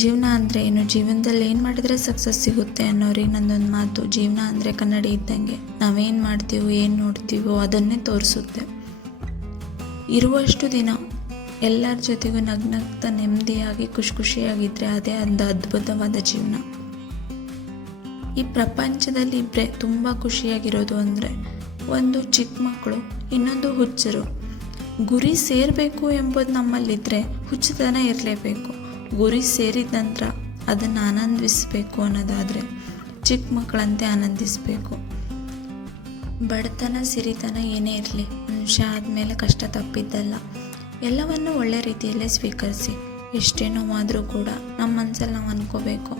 ಜೀವನ ಅಂದರೆ ಏನು, ಜೀವನದಲ್ಲಿ ಏನು ಮಾಡಿದರೆ ಸಕ್ಸಸ್ ಸಿಗುತ್ತೆ ಅನ್ನೋರಿಗೆ ನಂದೊಂದು ಮಾತು: ಜೀವನ ಅಂದರೆ ಕನ್ನಡಿ ಇದ್ದಂಗೆ. ನಾವೇನು ಮಾಡ್ತೀವೋ ಏನು ನೋಡ್ತೀವೋ ಅದನ್ನೇ ತೋರಿಸುತ್ತೆ. ಇರುವಷ್ಟು ದಿನ ಎಲ್ಲರ ಜೊತೆಗೂ ನಗ್ನಗ್ತಾ ನೆಮ್ಮದಿಯಾಗಿ ಖುಷಿಯಾಗಿದ್ದರೆ ಅದೇ ಒಂದು ಅದ್ಭುತವಾದ ಜೀವನ. ಈ ಪ್ರಪಂಚದಲ್ಲಿ ಇಬ್ಬರೇ ತುಂಬ ಖುಷಿಯಾಗಿರೋದು ಅಂದರೆ ಒಂದು ಚಿಕ್ಕ ಮಕ್ಕಳು, ಇನ್ನೊಂದು ಹುಚ್ಚರು. ಗುರಿ ಸೇರಬೇಕು ಎಂಬುದು ನಮ್ಮಲ್ಲಿದ್ದರೆ ಹುಚ್ಚುತನ ಇರಲೇಬೇಕು. ಗುರಿ ಸೇರಿದ ನಂತರ ಅದನ್ನು ಆನಂದಿಸಬೇಕು ಅನ್ನೋದಾದರೆ ಚಿಕ್ಕ ಮಕ್ಕಳಂತೆ ಆನಂದಿಸಬೇಕು. ಬಡತನ ಸಿರಿತನ ಏನೇ ಇರಲಿ, ಮನುಷ್ಯ ಆದಮೇಲೆ ಕಷ್ಟ ತಪ್ಪಿದ್ದಲ್ಲ. ಎಲ್ಲವನ್ನು ಒಳ್ಳೆ ರೀತಿಯಲ್ಲೇ ಸ್ವೀಕರಿಸಿ. ಎಷ್ಟೇ ನೋವಾದರೂ ಕೂಡ ನಮ್ಮ ಮನಸ್ಸಲ್ಲಿ ನಾವು ಅಂದ್ಕೋಬೇಕು,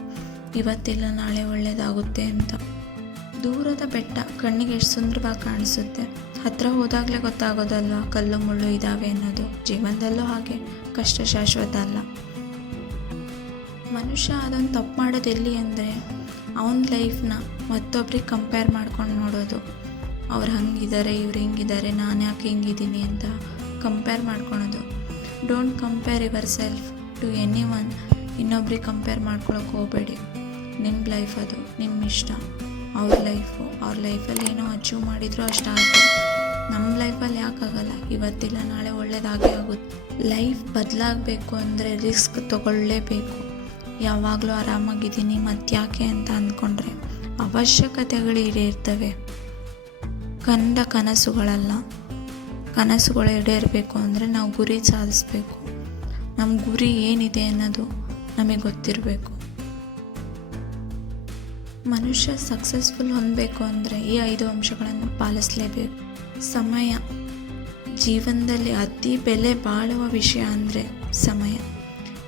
ಇವತ್ತಿಲ್ಲ ನಾಳೆ ಒಳ್ಳೆಯದಾಗುತ್ತೆ ಅಂತ. ದೂರದ ಬೆಟ್ಟ ಕಣ್ಣಿಗೆ ಎಷ್ಟು ಸುಂದರವಾಗಿ ಕಾಣಿಸುತ್ತೆ, ಹತ್ತಿರ ಹೋದಾಗಲೇ ಗೊತ್ತಾಗೋದಲ್ವ ಕಲ್ಲು ಮುಳ್ಳು ಇದ್ದಾವೆ ಅನ್ನೋದು. ಜೀವನದಲ್ಲೂ ಹಾಗೆ, ಕಷ್ಟ ಶಾಶ್ವತ ಅಲ್ಲ. ಮನುಷ್ಯ ಅದನ್ನು ತಪ್ಪು ಮಾಡೋದು ಎಲ್ಲಿ ಅಂದರೆ ಅವನ ಲೈಫ್ನ ಮತ್ತೊಬ್ರಿಗೆ ಕಂಪೇರ್ ಮಾಡ್ಕೊಂಡು ನೋಡೋದು. ಅವ್ರು ಹಂಗಿದ್ದಾರೆ, ಇವ್ರು ಹಿಂಗಿದ್ದಾರೆ, ನಾನು ಯಾಕೆ ಹಿಂಗಿದ್ದೀನಿ ಅಂತ ಕಂಪೇರ್ ಮಾಡ್ಕೊಳೋದು. Don't compare yourself to anyone. ಇನ್ನೊಬ್ರಿಗೆ ಕಂಪೇರ್ ಮಾಡ್ಕೊಳಕ್ಕೆ ಹೋಗಬೇಡಿ. ನಿಮ್ಮ ಲೈಫ್ ಅದು, ನಿಮ್ಮ ಇಷ್ಟ. ಅವ್ರ ಲೈಫಲ್ಲಿ ಏನೋ ಅಚೀವ್ ಮಾಡಿದ್ರು ಅಷ್ಟಾಗುತ್ತೆ. ನಮ್ಮ ಲೈಫಲ್ಲಿ ಯಾಕಾಗಲ್ಲ? ಇವತ್ತಿಲ್ಲ ನಾಳೆ ಒಳ್ಳೇದಾಗೇ ಆಗುತ್ತೆ. ಲೈಫ್ ಬದಲಾಗಬೇಕು ಅಂದರೆ ರಿಸ್ಕ್ ತಗೊಳ್ಳೇಬೇಕು. ಯಾವಾಗಲೂ ಆರಾಮಾಗಿದ್ದೀನಿ ಮತ್ತ್ಯಾಕೆ ಅಂತ ಅಂದ್ಕೊಂಡ್ರೆ ಅವಶ್ಯಕತೆಗಳು ಈಡೇರ್ತವೆ, ಕಂಡ ಕನಸುಗಳಲ್ಲ. ಕನಸುಗಳು ಈಡೇರಬೇಕು ಅಂದರೆ ನಾವು ಗುರಿ ಸಾಧಿಸಬೇಕು. ನಮ್ಮ ಗುರಿ ಏನಿದೆ ಅನ್ನೋದು ನಮಗೆ ಗೊತ್ತಿರಬೇಕು. ಮನುಷ್ಯ ಸಕ್ಸಸ್ಫುಲ್ ಹೊಂದಬೇಕು ಅಂದರೆ ಈ 5 ಅಂಶಗಳನ್ನು ಪಾಲಿಸಲೇಬೇಕು. ಸಮಯ. ಜೀವನದಲ್ಲಿ ಅತಿ ಬೆಲೆ ಬಾಳುವ ವಿಷಯ ಅಂದರೆ ಸಮಯ.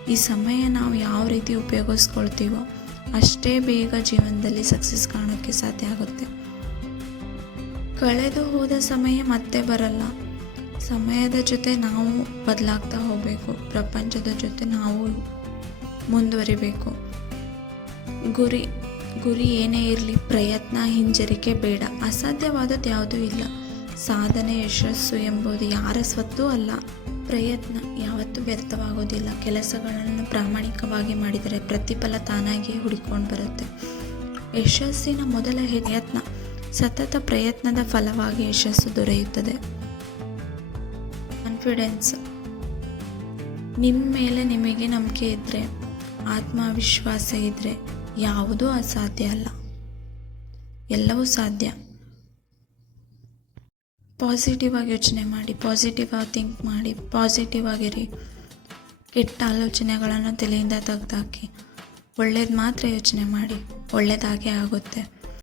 ಈ ಸಮಯ ನಾವು ಯಾವ ರೀತಿ ಉಪಯೋಗಿಸ್ಕೊಳ್ತೀವೋ ಅಷ್ಟೇ ಬೇಗ ಜೀವನದಲ್ಲಿ ಸಕ್ಸಸ್ ಕಾಣೋಕ್ಕೆ ಸಾಧ್ಯ ಆಗುತ್ತೆ. ಕಳೆದು ಹೋದ ಸಮಯ ಮತ್ತೆ ಬರಲ್ಲ. ಸಮಯದ ಜೊತೆ ನಾವು ಬದಲಾಗ್ತಾ ಹೋಗಬೇಕು. ಪ್ರಪಂಚದ ಜೊತೆ ನಾವು ಮುಂದುವರಿಬೇಕು. ಗುರಿ ಏನೇ ಇರಲಿ, ಪ್ರಯತ್ನ, ಹಿಂಜರಿಕೆ ಬೇಡ. ಅಸಾಧ್ಯವಾದದ್ದು ಯಾವುದೂ ಇಲ್ಲ. ಸಾಧನೆ, ಯಶಸ್ಸು ಎಂಬುದು ಯಾರ ಸ್ವತ್ತೂ ಅಲ್ಲ. ಪ್ರಯತ್ನ ಯಾವತ್ತೂ ವ್ಯರ್ಥವಾಗೋದಿಲ್ಲ. ಕೆಲಸಗಳನ್ನು ಪ್ರಾಮಾಣಿಕವಾಗಿ ಮಾಡಿದರೆ ಪ್ರತಿಫಲ ತಾನಾಗಿಯೇ ಹುಡುಕೊಂಡು ಬರುತ್ತೆ. ಯಶಸ್ಸಿನ ಮೊದಲ ಪ್ರಯತ್ನ. ಸತತ ಪ್ರಯತ್ನದ ಫಲವಾಗಿ ಯಶಸ್ಸು ದೊರೆಯುತ್ತದೆ. ಕಾನ್ಫಿಡೆನ್ಸ್. ನಿಮ್ಮ ಮೇಲೆ ನಿಮಗೆ ನಂಬಿಕೆ ಇದ್ದರೆ, ಆತ್ಮವಿಶ್ವಾಸ ಇದ್ದರೆ ಯಾವುದೂ ಅಸಾಧ್ಯ ಅಲ್ಲ, ಎಲ್ಲವೂ ಸಾಧ್ಯ. ಪಾಸಿಟಿವ್ ಆಗಿ ಯೋಚನೆ ಮಾಡಿ, ಪಾಸಿಟಿವ್ ಆಗಿ ಥಿಂಕ್ ಮಾಡಿ, ಪಾಸಿಟಿವ್ ಆಗಿರಿ. ಕೆಟ್ಟ ಆಲೋಚನೆಗಳನ್ನು ತಲೆಯಿಂದ ತೆಗೆದುಹಾಕಿ ಒಳ್ಳೇದು ಮಾತ್ರ ಯೋಚನೆ ಮಾಡಿ. ಒಳ್ಳೆಯದಾಗೇ ಆಗುತ್ತೆ.